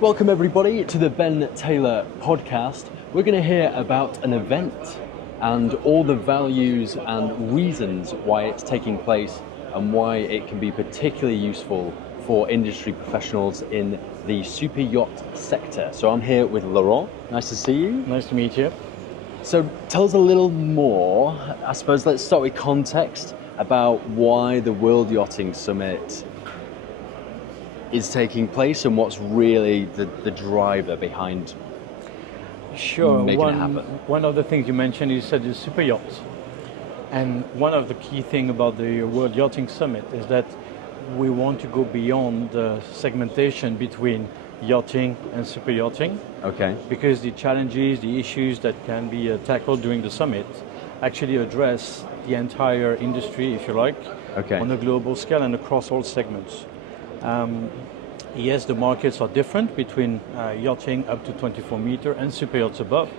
Welcome everybody to the Ben Taylor podcast. We're going to hear about an event and all the values and reasons why it's taking place and why it can be particularly useful for industry professionals in the super yacht sector. So I'm here with Laurent. Nice to see you. Nice to meet you. So tell us a little more. I suppose let's start with context about why the World Yachting Summit is taking place and what's really the driver behind making it happen. One of the things you mentioned, you said, is super yachts. And one of the key things about the World Yachting Summit is that we want to go beyond the segmentation between yachting and super yachting. Okay. Because the challenges, the issues that can be tackled during the summit actually address the entire industry, if you like, on a global scale and across all segments. Yes, the markets are different between yachting up to 24 meter and super yachts above,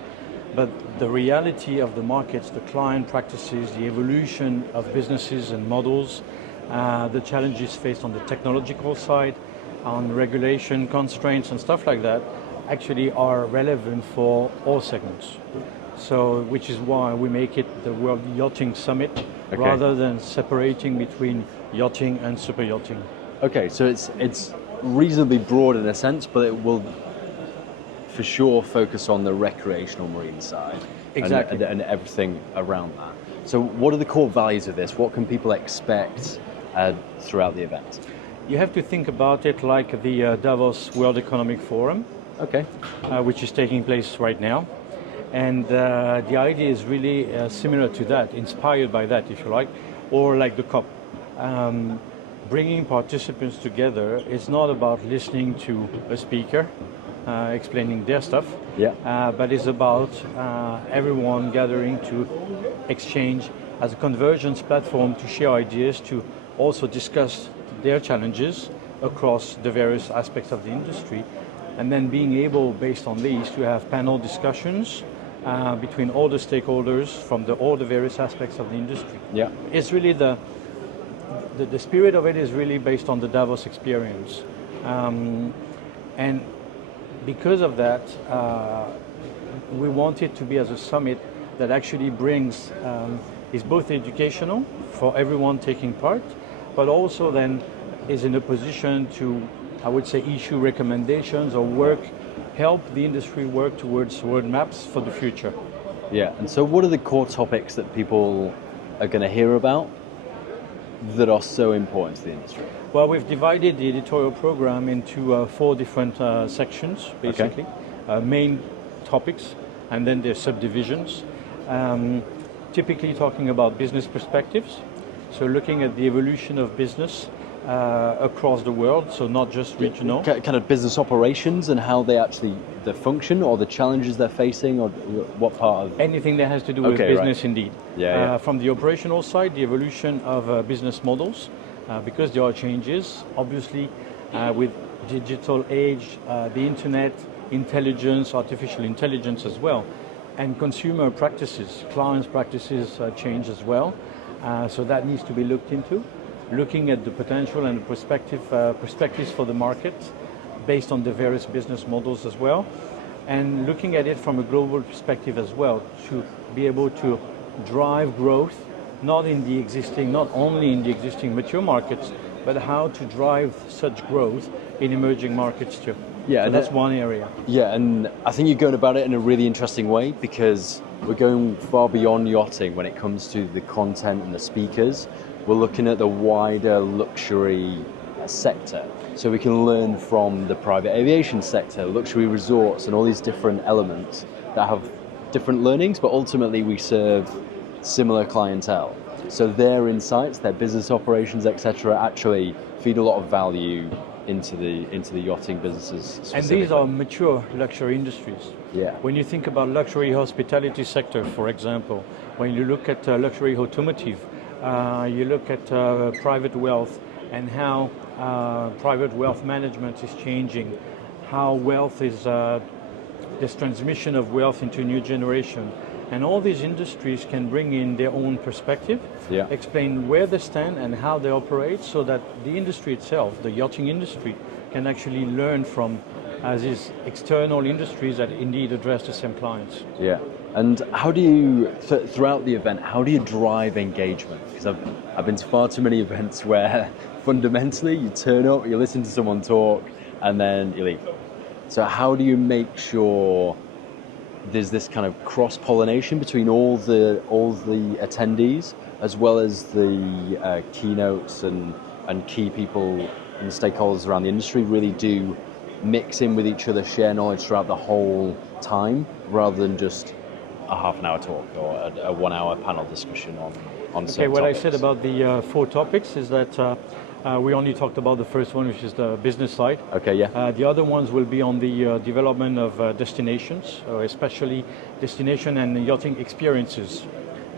but the reality of the markets, the client practices, the evolution of businesses and models, the challenges faced on the technological side, on regulation constraints and stuff like that, actually are relevant for all segments. So, which is why we make it the World Yachting Summit, rather than separating between yachting and super yachting. Okay, so it's reasonably broad in a sense, but it will for sure focus on the recreational marine side. Exactly. And everything around that. So what are the core values of this? What can people expect throughout the event? You have to think about it like the Davos World Economic Forum, which is taking place right now. And the idea is really similar to that, inspired by that, if you like, or like the COP. Bringing participants together is not about listening to a speaker explaining their stuff, but it's about everyone gathering to exchange as a convergence platform to share ideas, to also discuss their challenges across the various aspects of the industry, and then being able, based on these, to have panel discussions between all the stakeholders from all the various aspects of the industry. It's really the spirit of it is really based on the Davos experience. And because of that, we want it to be as a summit that actually brings, is both educational for everyone taking part, but also then is in a position to, I would say, issue recommendations or help the industry work towards roadmaps for the future. Yeah, and so what are the core topics that people are going to hear about that are so important to the industry? Well, we've divided the editorial program into 4 different sections, basically. Main topics, and then there's subdivisions. Typically talking about business perspectives, so looking at the evolution of business across the world, so not just regional. Kind of business operations and how they actually function, or the challenges they're facing, or what part of... Anything that has to do with business, indeed. From the operational side, the evolution of business models, because there are changes, obviously, with digital age, the internet, intelligence, artificial intelligence as well, and consumer practices, clients' practices change as well. So that needs to be looked into. Looking at the potential and the perspectives for the market based on the various business models as well, and looking at it from a global perspective as well, to be able to drive growth, not only in the existing mature markets, but how to drive such growth in emerging markets too. So that's one area. Yeah, and I think you're going about it in a really interesting way, because we're going far beyond yachting when it comes to the content and the speakers. We're looking at the wider luxury sector. So we can learn from the private aviation sector, luxury resorts, and all these different elements that have different learnings, but ultimately we serve similar clientele. So their insights, their business operations, etc., actually feed a lot of value into the yachting businesses specifically. And these are mature luxury industries. When you think about luxury hospitality sector, for example, when you look at luxury automotive, you look at private wealth and how private wealth management is changing, how wealth is, this transmission of wealth into new generation. And all these industries can bring in their own perspective, explain where they stand and how they operate, so that the industry itself, the yachting industry, can actually learn from as is external industries that indeed address the same clients. Yeah. And how do you, throughout the event, how do you drive engagement? Because I've been to far too many events where fundamentally you turn up, you listen to someone talk, and then you leave. So how do you make sure there's this kind of cross-pollination between all the attendees, as well as the keynotes and key people and stakeholders around the industry really do mix in with each other, share knowledge throughout the whole time, rather than just a half an hour talk or a 1 hour panel discussion on certain what topics? I said about the 4 topics is that we only talked about the first one, which is the business side. Okay, yeah. The other ones will be on the development of destinations, especially destination and yachting experiences.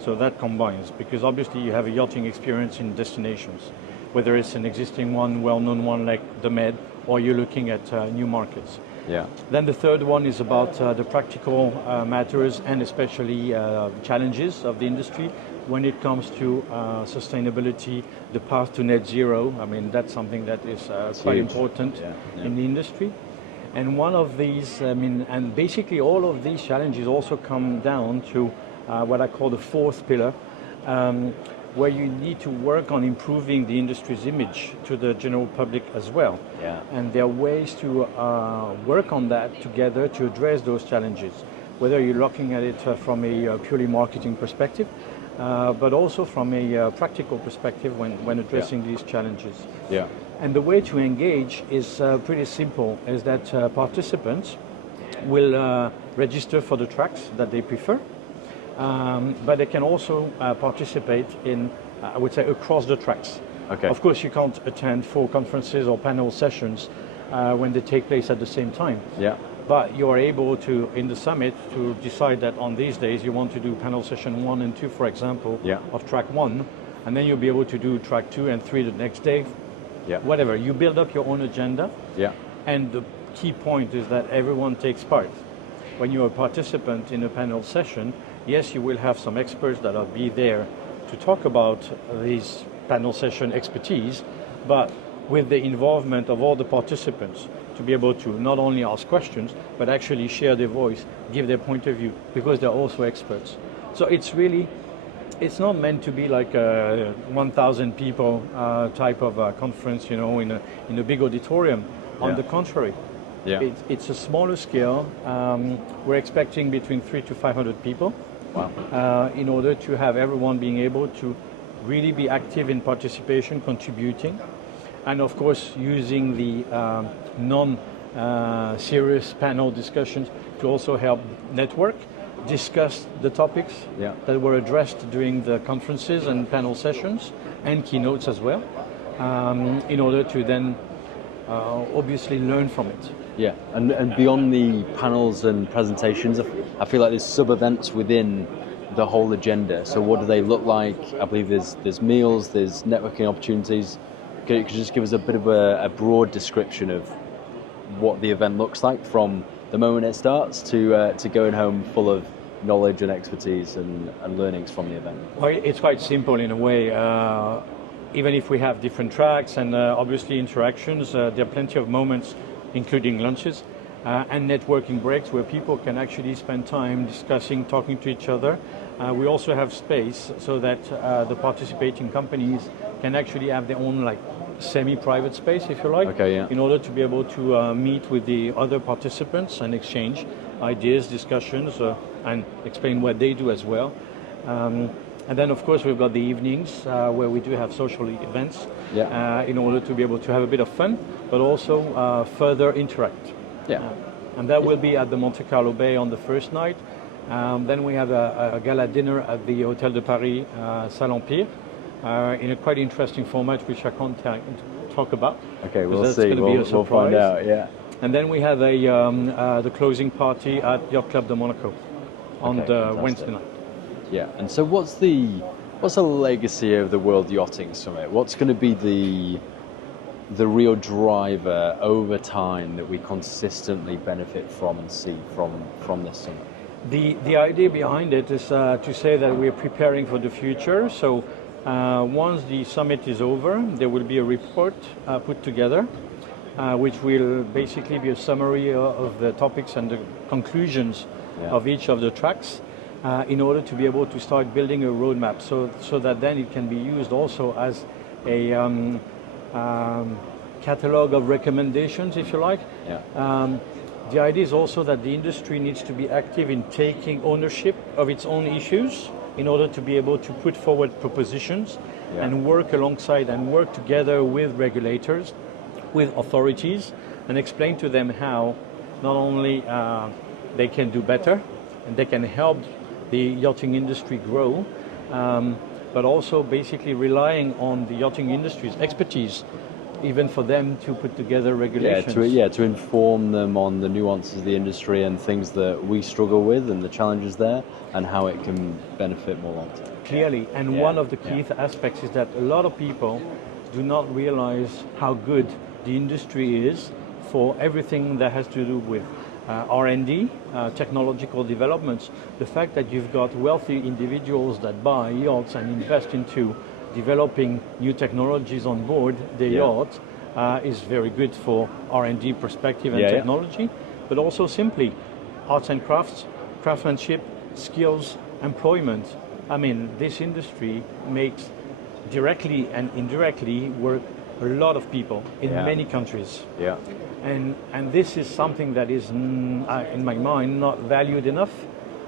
So that combines, because obviously you have a yachting experience in destinations, whether it's an existing one, well-known one like the Med, or you're looking at new markets. Yeah. Then the third one is about the practical matters and especially challenges of the industry when it comes to sustainability, the path to net zero. I mean, that's something that is quite important in the industry. And one of these, and basically all of these challenges also come down to what I call the fourth pillar, where you need to work on improving the industry's image to the general public as well. Yeah. And there are ways to work on that together to address those challenges, whether you're looking at it from a purely marketing perspective, but also from a practical perspective when addressing these challenges. Yeah. And the way to engage is pretty simple, is that participants will register for the tracks that they prefer, but they can also participate in, I would say, across the tracks. Okay. Of course, you can't attend 4 conferences or panel sessions when they take place at the same time. Yeah. But you're able to, in the summit, to decide that on these days you want to do panel session 1 and 2, for example, of track 1, and then you'll be able to do track 2 and 3 the next day. Yeah. Whatever. You build up your own agenda. Yeah. And the key point is that everyone takes part. When you're a participant in a panel session, yes, you will have some experts that will be there to talk about these panel session expertise, but with the involvement of all the participants to be able to not only ask questions, but actually share their voice, give their point of view, because they're also experts. So it's not meant to be like a 1,000 people type of conference, in a big auditorium. On the contrary, it's a smaller scale. We're expecting between 300 to 500 people. Wow. In order to have everyone being able to really be active in participation, contributing, and of course using the non-serious panel discussions to also help network, discuss the topics that were addressed during the conferences and panel sessions, and keynotes as well, in order to then obviously learn from it. Yeah, and beyond the panels and presentations, I feel like there's sub-events within the whole agenda. So what do they look like? I believe there's meals, there's networking opportunities. Could you just give us a bit of a broad description of what the event looks like from the moment it starts to going home full of knowledge and expertise and learnings from the event? Well, it's quite simple in a way. Even if we have different tracks and obviously interactions, there are plenty of moments, including lunches and networking breaks, where people can actually spend time discussing, talking to each other. We also have space so that the participating companies can actually have their own semi-private space, if you like, in order to be able to meet with the other participants and exchange ideas, discussions, and explain what they do as well. And then, of course, we've got the evenings where we do have social events in order to be able to have a bit of fun, but also further interact. And that will be at the Monte Carlo Bay on the first night. Then we have a gala dinner at the Hotel de Paris, Salle Empire, in a quite interesting format, which I can't talk about. Okay, we'll that's see. Going to be a We'll find out. Yeah. And then we have the closing party at Yacht Club de Monaco on the Wednesday night. Yeah, and so what's the legacy of the World Yachting Summit? What's going to be the real driver over time that we consistently benefit from and see from this summit? The idea behind it is to say that we're preparing for the future. So once the summit is over, there will be a report put together which will basically be a summary of the topics and the conclusions of each of the tracks, in order to be able to start building a roadmap, so that then it can be used also as a catalog of recommendations, if you like. The idea is also that the industry needs to be active in taking ownership of its own issues in order to be able to put forward propositions and work alongside and work together with regulators, with authorities, and explain to them how not only they can do better and they can help the yachting industry grow, but also basically relying on the yachting industry's expertise, even for them to put together regulations. To inform them on the nuances of the industry and things that we struggle with and the challenges there and how it can benefit more long term. Clearly, and one of the key aspects is that a lot of people do not realize how good the industry is for everything that has to do with R&D, technological developments. The fact that you've got wealthy individuals that buy yachts and invest into developing new technologies on board the yacht is very good for R&D perspective and technology, but also simply arts and crafts, craftsmanship, skills, employment. I mean, this industry makes directly and indirectly work a lot of people in many countries. And this is something that is, in my mind, not valued enough.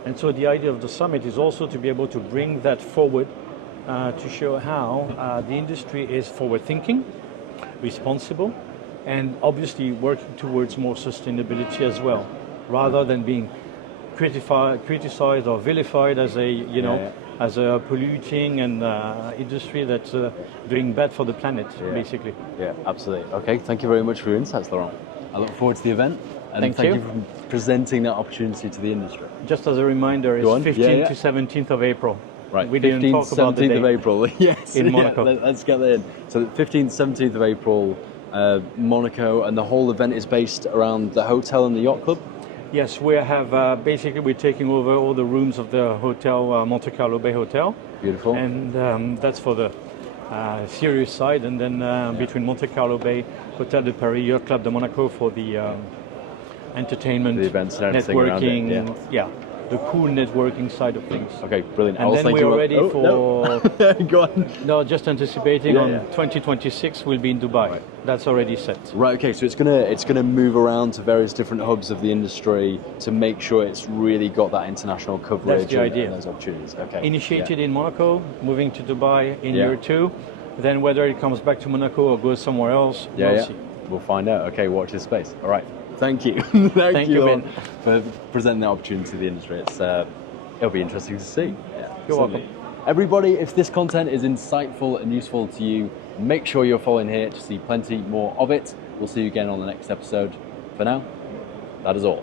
And so the idea of the summit is also to be able to bring that forward, to show how the industry is forward-thinking, responsible, and obviously working towards more sustainability as well, rather than being criticized or vilified as a as a polluting and industry that's doing bad for the planet, basically. Yeah, absolutely. Okay, thank you very much for your insights, Laurent. I look forward to the event, and thank you for presenting that opportunity to the industry. Just as a reminder, it's 15th to 17th of April. Right, we didn't talk about the 17th of April, yes. In Monaco. Let's get that in. So 15th, 17th of April, Monaco, and the whole event is based around the hotel and the yacht club? Yes, we have basically we're taking over all the rooms of the hotel, Monte Carlo Bay Hotel. Beautiful. And that's for the serious side, and then between Monte Carlo Bay, Hotel de Paris, Yacht Club de Monaco for the entertainment, the events and everything networking, around it, the cool networking side of things. Okay, brilliant. And then we're ready for... No. Go on. No, just anticipating on 2026 we'll be in Dubai. Right. That's already set. Right, okay, so it's gonna move around to various different hubs of the industry to make sure it's really got that international coverage. That's the idea. And those opportunities. Okay. Initiated in Monaco, moving to Dubai in year 2. Then whether it comes back to Monaco or goes somewhere else, we'll see. We'll find out. Okay, watch this space. All right. Thank you. Thank you, Ben, for presenting the opportunity to the industry. It'll be interesting to see. You're welcome. Everybody, if this content is insightful and useful to you, make sure you're following here to see plenty more of it. We'll see you again on the next episode. For now, that is all.